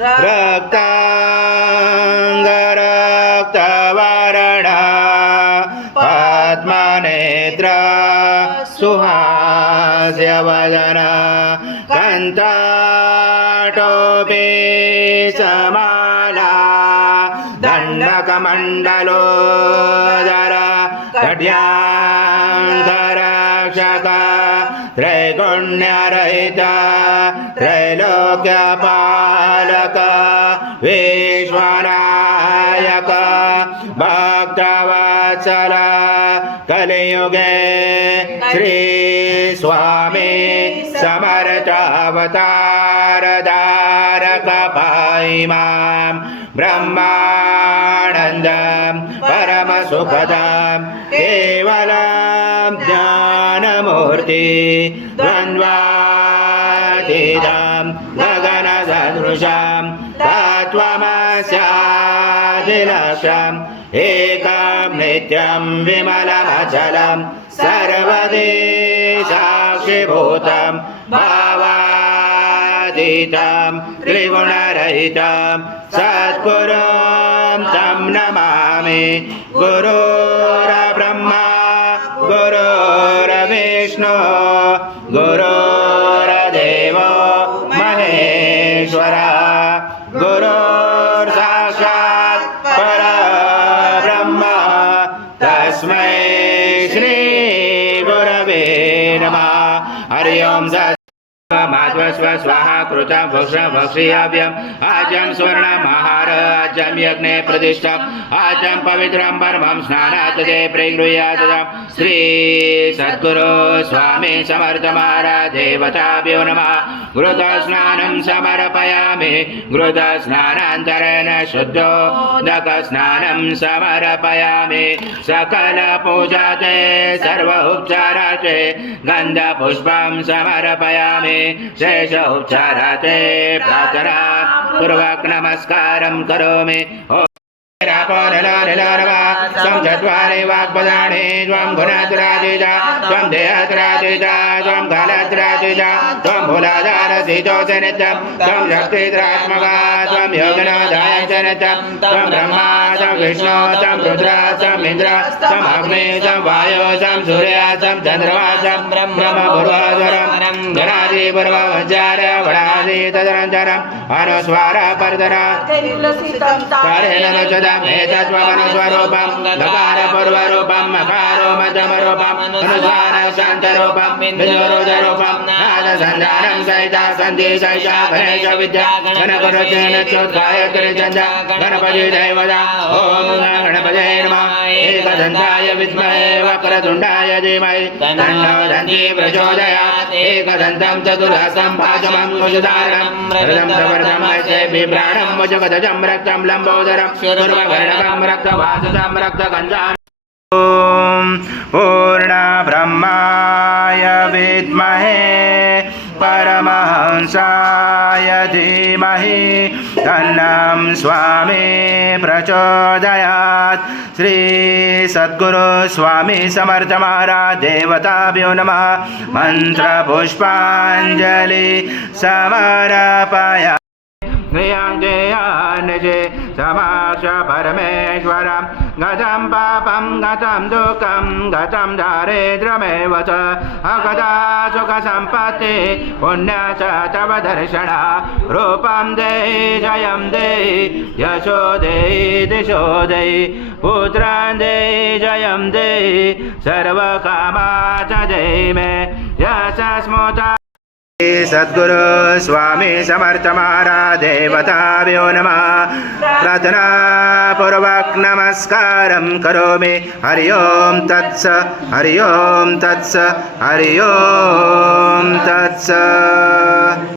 रक्ताङ्गरक्तवर्णा पद्मनेत्रा सुहास्यवदना कण्ठाटोपे समाला दण्डकमण्डलोदरा कट्याङ्करक्षक त्रैगुण्यरहिता त्रैलोक्यपालक विश्वनायक भक्तवत्सल कलियुगे श्री स्वामी समर्थावतारधारक पाहिमां ब्रह्मानन्दं परमसुखदं केवलं ज्ञानमूर्ति द्वन्द्वातीतं गगनसदृशं तत्त्वमस्यादिलक्ष्यम् एकं नित्यं विमलमचलं सर्वदि साक्षिभूतं भावातीतं त्रिगुणरहितं सद्गुरुं तं नमामि गुरुर्ब्रह्मा गुरुर्विष्णु गुरुर्देवो महेश्वरः गुरुर्साक्षात् परब्रह्म तस्मै श्री गुरवे नमः। हरि ओं माध्वस्व स्वाहा कृतं भक्षयाव्यम आजं स्वर्णमहार आजं यज्ञे प्रतिष्ठा आजं पवित्रं परमं स्नानात् ते प्रगृह्यात् श्री सद्गुरु स्वामी समर्थ महाराज देवताभ्यो नमः। घृतस्नानं समर्पयामि घृतस्नानान्तरेण शुद्धोदकस्नानं समर्पयामि सकल पूजाते सर्व उपचाराते गन्धपुष्पं समर्पयामि शेष उपचाराते प्रार्थना पूर्वक नमस्कारं करोमि। संचत्वारे वाक्पदाने त्वं गुणत्राजिता त्वं देहत्राजिता त्वं कालत्राजिता त्वं मूलाधारसितोऽसि नित्यं त्वं शक्तित्रात्मका त्वं योगिनादाय च नित्यं त्वं ब्रह्मा त्वं विष्णु त्वं रुद्र त्वं इन्द्र त्वं अग्नि त्वं वायु त्वं सूर्य त्वं चन्द्रमा त्वं ब्रह्मपूर्वस्वरं गणादि पूर्ववज्जार वडादि तदनन्तरम् अनुस्वार पर्दना एतत्त्वमनुस्वरूपं गकारपूर्वरूपं मकारो मध्यमरूपम् अनुस्वार शान्तरूपं बिन्दुरूपं नादसन्धानं सहिता सन्धि सहिता गणेश विद्या गणगुरुतेन चोद्गायत्री चन्द्र गणपति दैवता ॐ गणपतये नमः। एकदन्ताय विद्महे वक्रतुण्डाय धीमहि तन्नो दन्ती प्रचोदयात्। एकदन्तं चतुर्हस्तं पाशमं कुशधारणं रथं प्रवर्धं बिभ्राणं भुजगदजं रक्तं लम्बोदरं पूर्ववर्णकं रक्तवासुतं रक्तगन्धाम्। ॐ पूर्णब्रह्माय विद्महे परमहंसाय धीमहि तन्नं स्वामी प्रचोदयात्। श्री सद्गुरु स्वामी समर्थ महाराज देवताभ्यो नमः। मंत्रपुष्पाञ्जलि समर्पयामि। निजे समाक्ष परमेश्वरं गतं पापं गतं दुःखं गतं दारिद्र्यमेव च अगता सुखसम्पत्ति पुण्य च तव दर्शन रूपं देहि जयं देहि यशो देहि दिशो देहि पुत्रं देहि जयं देहि सर्वकामा च देहि मे यशस्मृता। सद्गुरु स्वामी समर्थ महाराज देवताभ्यो नमः। प्रार्थना पूर्वक नमस्कारं करोमि। हरि ओं तत्स हरि ओं तत्स हरि ओं तत्स।